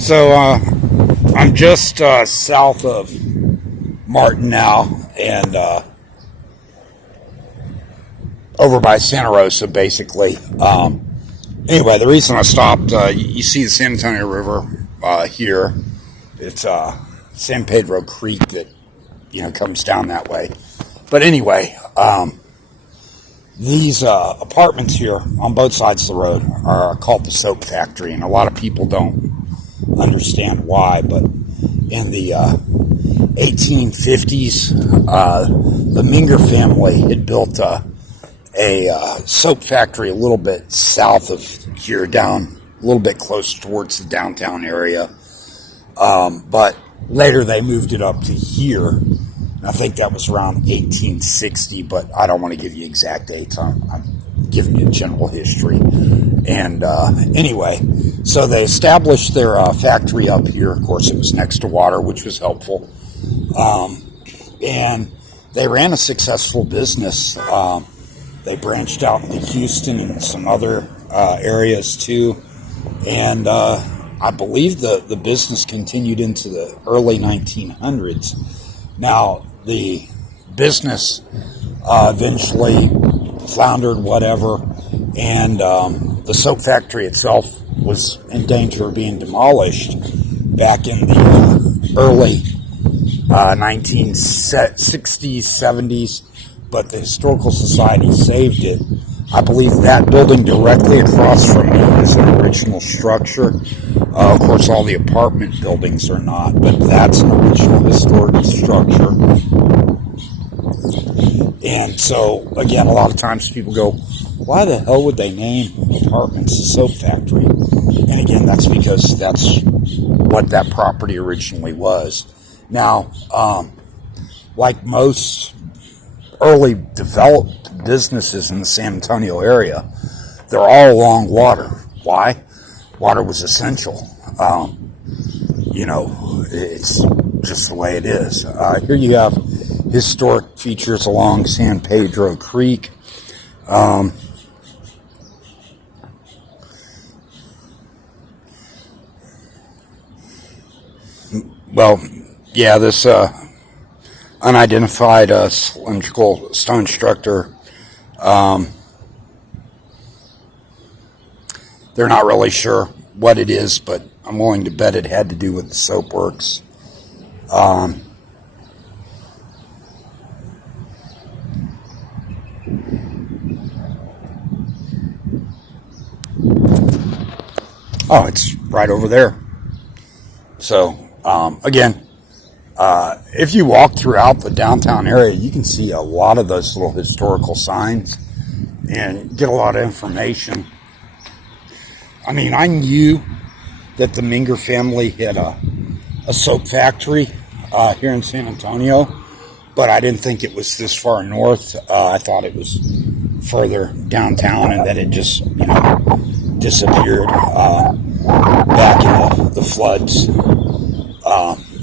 So I'm just south of Martin now, and over by Santa Rosa, basically. Anyway, the reason I stopped, you see the San Antonio River here. It's San Pedro Creek that comes down that way. But anyway, these apartments here on both sides of the road are called the Soap Factory, and a lot of people don't understand why. But in the 1850s, the Minger family had built a soap factory a little bit south of here, down a little bit closer towards the downtown area. But later they moved it up to here. I think that was around 1860, but I don't want to give you exact dates. I'm giving you a general history. And anyway, so they established their factory up here. Of course, it was next to water, which was helpful. And they ran a successful business. They branched out into Houston and some other areas too. And I believe the business continued into the early 1900s. Now, the business eventually floundered, whatever, and the soap factory itself was in danger of being demolished back in the early 1960s, 70s, but the Historical Society saved it. I believe that building directly across from me is an original structure. Of course, all the apartment buildings are not, but that's an original historic structure. And so, again, a lot of times people go, why the hell would they name apartments a soap factory? And again, that's because that's what that property originally was. Now, like most early developed businesses in the San Antonio area, they're all along water. Why? Water was essential. It's just the way it is. Here you have historic features along San Pedro Creek. This unidentified cylindrical stone structure. They're not really sure what it is, but I'm willing to bet it had to do with the soap works. Oh, it's right over there. So, again, if you walk throughout the downtown area, you can see a lot of those little historical signs and get a lot of information. I mean, I knew that the Minger family had a soap factory here in San Antonio, but I didn't think it was this far north. I thought it was further downtown and that it just, disappeared back in the floods.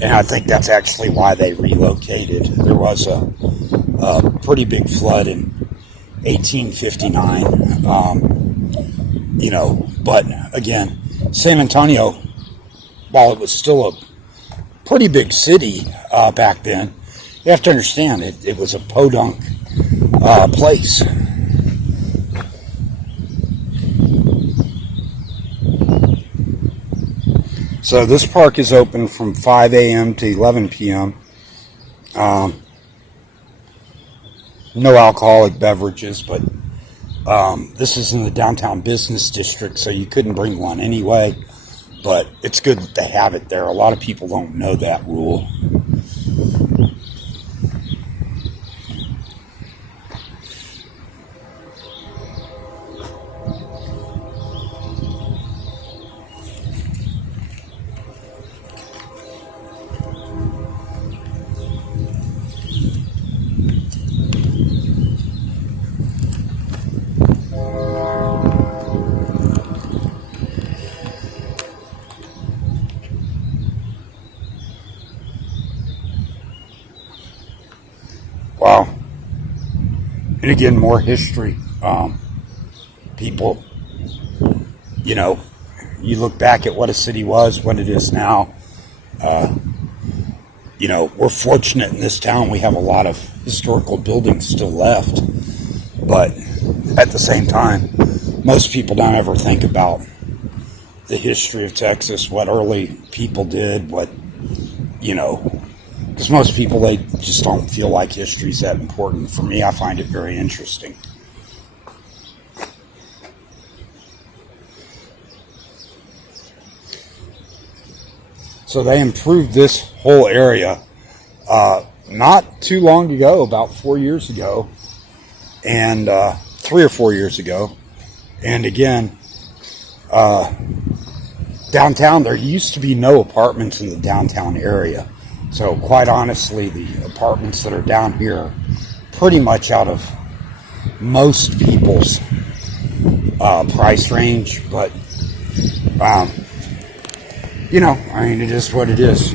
And I think that's actually why they relocated. There was a pretty big flood in 1859. But again, San Antonio, while it was still a pretty big city back then, you have to understand it was a podunk place. So this park is open from 5 a.m. to 11 p.m. No alcoholic beverages, but this is in the downtown business district, so you couldn't bring one anyway. But it's good that they have it there. A lot of people don't know that rule. Wow. And again, more history. People, you look back at what a city was, what it is now. We're fortunate in this town. We have a lot of historical buildings still left. But at the same time, most people don't ever think about the history of Texas, what early people did, because most people, they just don't feel like history's that important. For me, I find it very interesting. So they improved this whole area not too long ago, about 4 years ago, and 3 or 4 years ago. And again, downtown, there used to be no apartments in the downtown area. So quite honestly, the apartments that are down here are pretty much out of most people's price range. But, it is what it is.